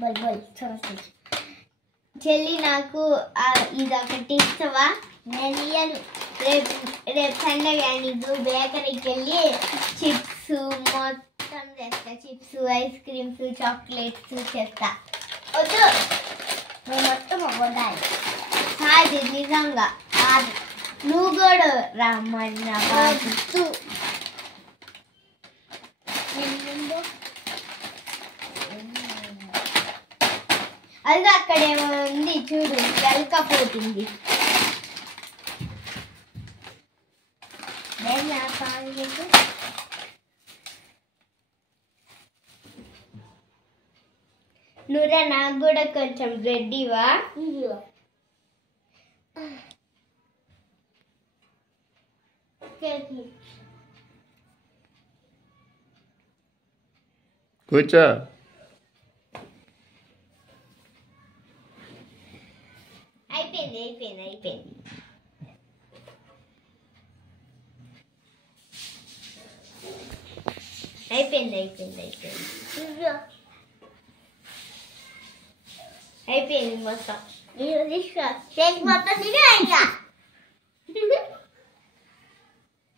బోల్ బోల్ చెల్లి నాకు ఇది ఒకటి ఇస్తావా? నేను ఇయ్యను. రేపు సండే నీకు బేకరీకి వెళ్ళి చిప్స్ మొత్తం తెస్తా. చిప్స్, ఐస్ క్రీమ్స్, చాక్లెట్స్ తెస్తా. వద్దు, నువ్వు మొత్తం అవ్వదాయి. కాదు నిజంగా కాదు, నువ్వు కూడా రమ్మన్నా కాదు. అది అక్కడేమో ఉంది చూడు, వెళ్ళకపోతుంది. నువ్వురా నాకు కూడా కొంచెం బ్రెడ్ ఇవా. కూర్చో. అయిపోయింది అయిపోయింది అయిపోయింది. అయిపోయింది అయిపోయింది అయిపోయింది అయిపోయింది మొత్తం. మొత్తం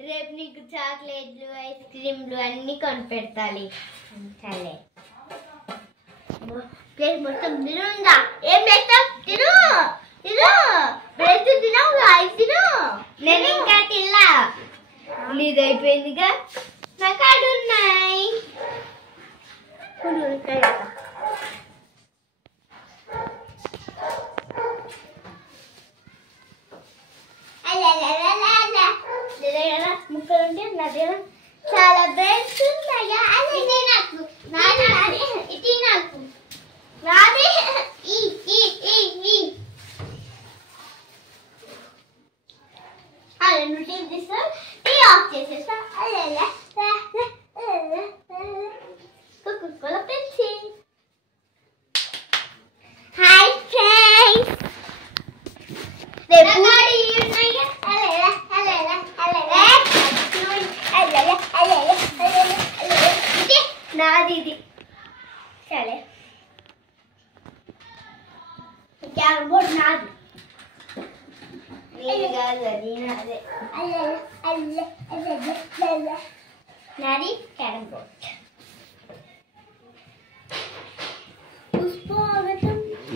రేపు నీకు చాక్లెట్లు, ఐస్ క్రీమ్లు అన్నీ కొనిపెడతాలి. సరే ప్లేట్ మొత్తం తినుందా? ఏం చేస్తావు? తిను తిను, బ్రెడ్ తినవు, ఐస్ తిను. నేను ఇంకా తిల్లా, నీది అయిపోయిందిగా. నా కాడు ఉన్నాయి. ముక్కలుంటే నా దగ్గర చాలా బ్రెడ్స్ ఉన్నాయా? అది నాకు నాది ఇది నాకు నాది నువ్వు టీవీ తీస్తా, టీ ఆఫ్ చేసేస్తా. పెంచి హాయ్ ఫ్రెండ్స్, నాది ఇది. సరే క్యారమ్ బోర్డ్ నాది, నీది కాదు, అది నాదే. నాది క్యారమ్ బోర్డ్.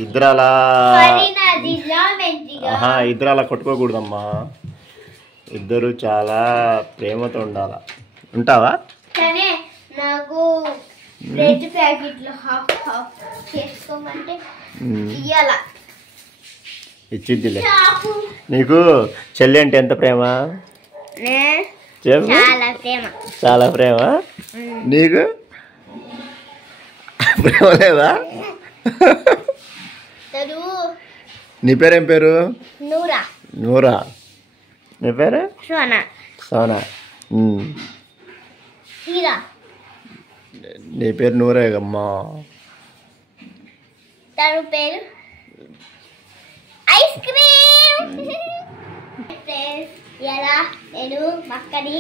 ఇద్దరు అలా ఇద్దరు అలా కొట్టుకోకూడదమ్మా. ఇద్దరు చాలా ప్రేమతో ఉండాలా. ఉంటావా? కానీ నాకు బ్రెడ్ ప్యాకెట్లు హాఫ్ హాఫ్ చేసుకోమంటే ఇయ్యాల. ఇచ్చిద్దిలే. నీకు చెల్లి అంటే ఎంత ప్రేమ? చాలా ప్రేమ. చాలా ప్రేమ. నీకు ప్రేమ లేదా? నీ పేరేం పేరు? నూరా. నూరా. నీ పేరు? సోనా. సోనా. హీరా. నీ పేరు నూరేగమ్మా. తన పేరు ఐస్ క్రీమ్. ఎలా నేను మక్కని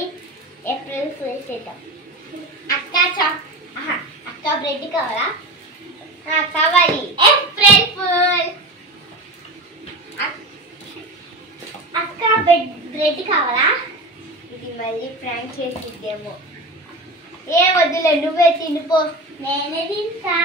ఏప్రిల్ ఫుల్ చేద్దాం. అక్క బ్రెడ్ కావాలా? కావాలి. April full. అక్క బ్రెడ్ కావాలా? ఇది మళ్ళీ ప్రాంక్ చేసిద్దేమో. ఏ వద్దులే, నువ్వే తినిపో, నేనే తింటా.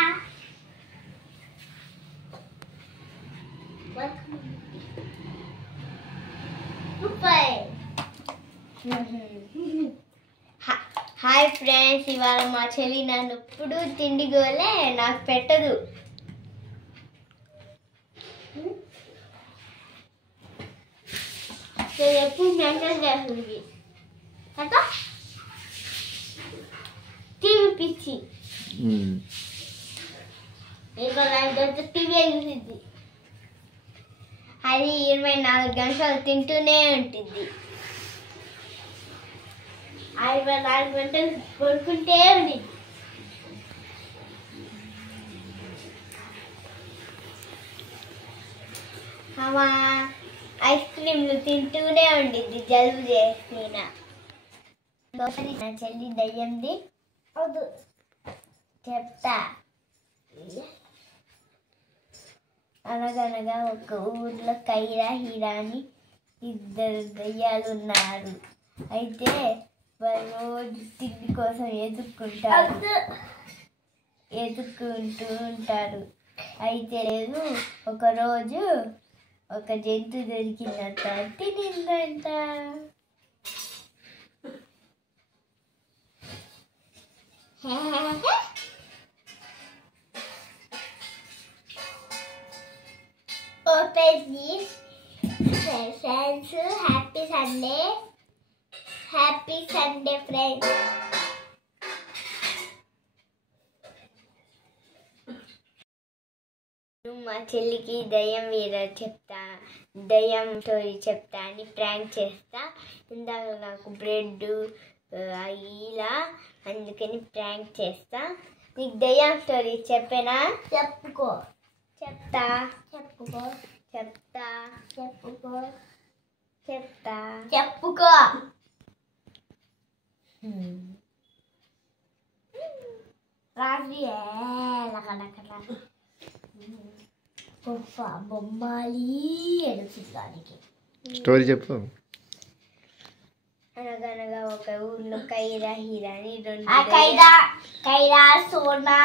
హాయ్ ఫ్రెండ్స్, ఇవాళ మా చెల్లి నన్ను ఎప్పుడు తిండి గోలే నాకు పెట్టదు. ఎప్పుడు మెయింటైన్ చేస్తుంది కదా టీవీ పిచ్చి. టీవీ చూసిద్ది. అది 24 గంటలు తింటూనే ఉంటుంది. 24 గంటలు కొనుక్కుంటే ఉంది. అమ్మా ఐస్ క్రీమ్లు తింటూనే ఉండిద్ది జలుబు చేసిన. నా చెల్లి దయ్యంది చెప్తా. అనగనగా ఒక ఊర్లో కైరా హీరా అని ఇద్దరు దయ్యాలు ఉన్నారు. అయితే వాళ్ళు రోజు తిండి కోసం ఎదుక్కుంటూ ఉంటారు. అయితే లేదు ఒకరోజు ఒక జంతు దొరికిందంట, తినిందంట. Open this friends. Happy Sunday friends. మా చెల్లికి దయ్యం స్టోరీ చెప్తా అని ప్రాంక్ చేస్తా. ఇందాక నాకు బ్రెడ్ ఇలా అందుకని ప్రాంక్ చేస్తా. నీకు దయ్యం స్టోరీ చెప్పేనా? చెప్పుకో. చెప్తా. రాజీ గొప్ప బొమ్మాలి ఎడుచుదానికి స్టోరీ చెప్పు. అనగనగా ఒక ఊర్లో కైరా హీరా అని కైరా సోనా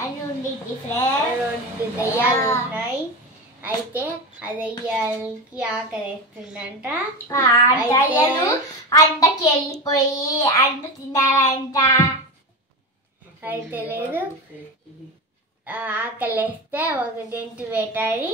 అని ఉండేది ఫ్రెండ్. 2 దయ్యాలు ఉన్నాయి. అయితే ఆ దయ్యాలకి ఆకలిస్తుందంట. దయ్యాలు అంటకి వెళ్ళిపోయి అంట తిన్నారంట. అయితే లేదు ఆకలిస్తే ఒక జంతు వేటాడి